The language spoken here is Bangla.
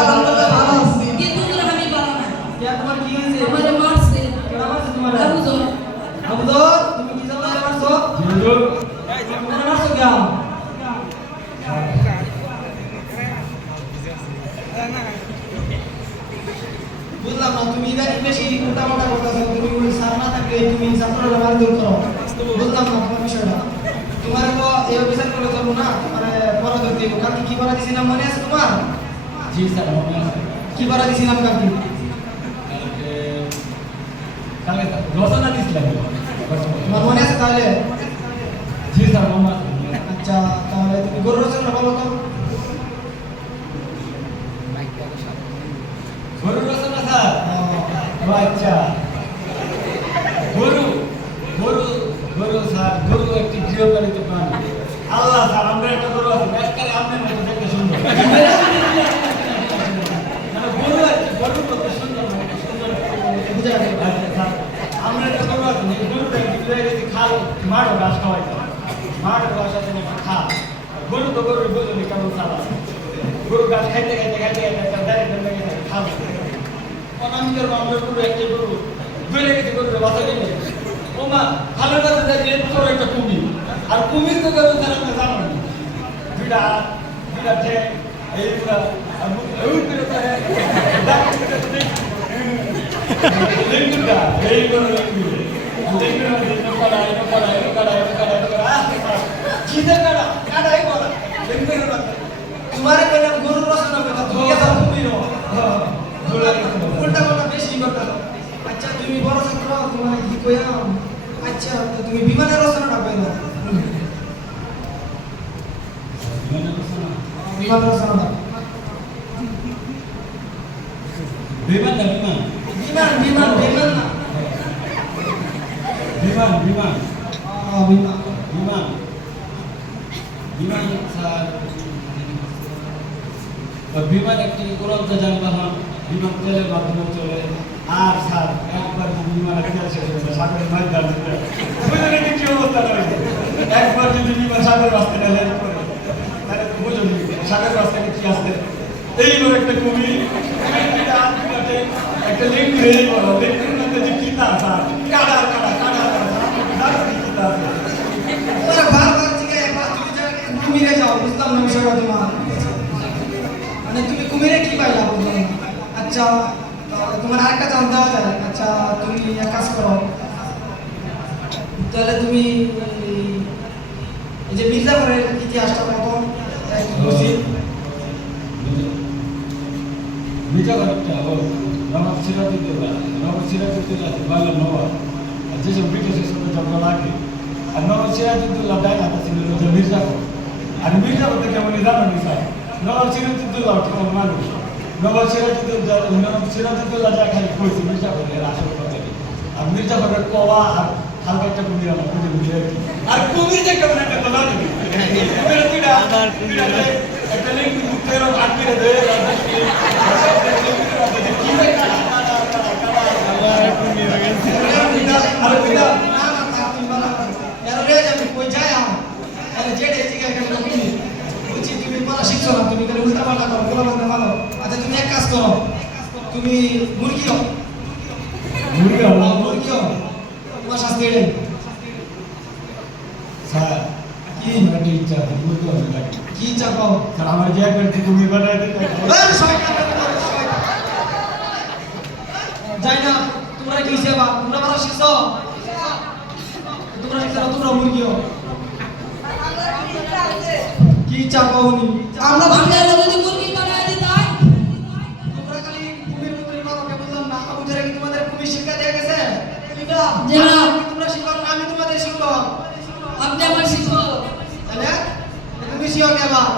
আলহামদুলিল্লাহ ভালো আছি। কিন্তু তোরা আমি ভালো না। কে তোমার কি হয়েছে? আমারে মারছে। কেন মারছে তোমার? আবুজর। আবুদর তুমি কি জানো যে মারছো? হুজুর তোমার মারছো কেন? বুঝলাম না, তুমি ইদানিং বেশি উল্টাপাল্টা করতেছো। তুমি ওই স্যার না থাকলে তুমি ছাত্ররা মারধর করো। বুঝলাম না তোমার বিষয়টা। তোমার তো এই অফিসার করে চলবো না, মানে পড়া দিব। কালকে কি পড়া দিছিলাম মনে আছে তোমার? জি স্যার মনে আছে কি পড়া দিছিলাম কালকে? কালকে কালকে রচনা দিছিলাম তোমার মনে আছে তাহলে? জি স্যার মনে আছে আচ্ছা, তাহলে তুমি গরু রচনা বলো তো। গরু রচনা স্যার ও আচ্ছা গরু গরু গরু স্যার গরু একটি গৃহপালিত প্রাণী আল্লাহ স্যার আমরা একটা গরু আছে একবারে আপনার মতো দেখতে সুন্দর মানে গরু আর কি গরু কত সুন্দর সুন্দর বুঝা গেছে? আচ্ছা, স্যার, আমরা একটা গরু আছে এই গরুটা বিক্রয় গেছি খাল মাঠও ঘাস খাওয়াইতে মাঠের ঘাস আছে না খাল গরু তো গরুর বোঝনি কেমন চালা গরু ঘাস খাইতে খাইতে খাইতে খাইতে একটা ডাইরেক্ট লেগে খাল অনামিকের মামলার গরু একটা গরু বেড়ে গেছে গরুর বাসা গেলে ও মা খালের কাছে দাঁড়িয়ে তোর একটা কুমির আর কুমির তো গরু তারা আপনি জানো না দুইটা হাত দুইটা ঠ্যাং এইগুলা আর মুখ এই করে তো লেঙ্গুরটা এই গরু লেঙ্গুর লেঙ্গুর দিন পড়া এটা পড়া এটা কাটা এটা কাটা এটা কাটা চিন্তা কাটা কাটা এই পড়া লেঙ্গুরের বাচ্চা তোমার কইলাম গরু রচনা করতে, তুমি কেন কুমিরো? উল্টা পাল্টা বেশি করতেছো। আচ্ছা, তুমি বড় ছাত্র, তোমার কি কইলাম? আচ্ছা, তো তুমি বিমানের রচনাটা কইলো। বিমান রচনাটা। বিমান না বিমান বিমান বিমান বিমান না। বিমান বিমান বিমান। বিমান বিমান স্যার বিমান একটি উড়ন্ত যানবাহন বিমান তেলের মাধ্যমে চলে আর স্যার একবার যদি বিমানের তেল শেষ হয়ে যায় সাগরের মাছ দাঁড় দিতে বুঝলেন কি অবস্থা রয়েছে একবার যদি বিমান সাগরের রাস্তাটা ল্যান্ড করে তাহলে তো বুঝুন সাগরের রাস্তাটা কি আসছে এইবার একটা কুমির একটা লেঙ্গুর এই বড় লেঙ্গুর মধ্যে যে কিতা স্যার কাটা কাটা কাটা কাটা কিতা আছে তোমার বারবার জিজ্ঞাসা একবার তুমি যে কুমিরে যাও, বুঝলাম না বিষয়টা তোমার। মানে তুমি কুমিরে কি পাইলা বুঝলাম না। আচ্ছা, তাহলে তোমার আরেকটা চান্স দেওয়া যায়। আচ্ছা, তুমি এক কাজ করো, তাহলে তুমি এই যে মির্জাপুরের ইতিহাসটা কত বুঝি। মির্জাপুরটা হল নবাব সিরাজউদ্দৌলা নবাব সিরাজউদ্দৌলা বাংলা নবাব আর যেসব ব্রিটিশের সাথে ঝগড়া লাগে আর নবাব সিরাজউদ্দৌলা ডাইন হাতে ছিল যে মির্জাপুর আর মির্জাপুর থেকে আমি জানো নি স্যার নবাব সিরাজউদ্দৌলা কেমন মানুষ নবাব সিরাজউদ্দৌলা যা খালি কইছে মির্জাপুরের আসল কথা আর মির্জাপুরের কওয়া আর হালকা একটা কুমির আমার খুঁজে বুঝে আর কুমির যে কেমন একটা কথা নেই একটা লিঙ্ক মুখের আটকে দেয় তুমি মুরগি হও, মুরগি মুরগি হও, তোমার শাস্তি এটাই। স্যার কি একটা ইচ্ছা আছে মুরগি হবে লাগে কি চাপাও? স্যার আমার যে একবার কুমির বানায় দিতে যাই না, তোমরা কি সেবা তোমরা বড় শিখছ, তোমরা শিখছ, তোমরা মুরগি হও। কি চাপাও নি আমরা আমরা যদি মুরগি বানায় দিই তাই তোমরা খালি কুমির মুরগি বানাকে বললাম না, আবু যারা কি তোমাদের কুমির শিক্ষা দিয়ে গেছে? জি না। তোমরা শিক্ষক না, আমি তোমাদের শিক্ষক। আপনি আমার শিক্ষক। তাহলে তুমি শিক্ষক এবার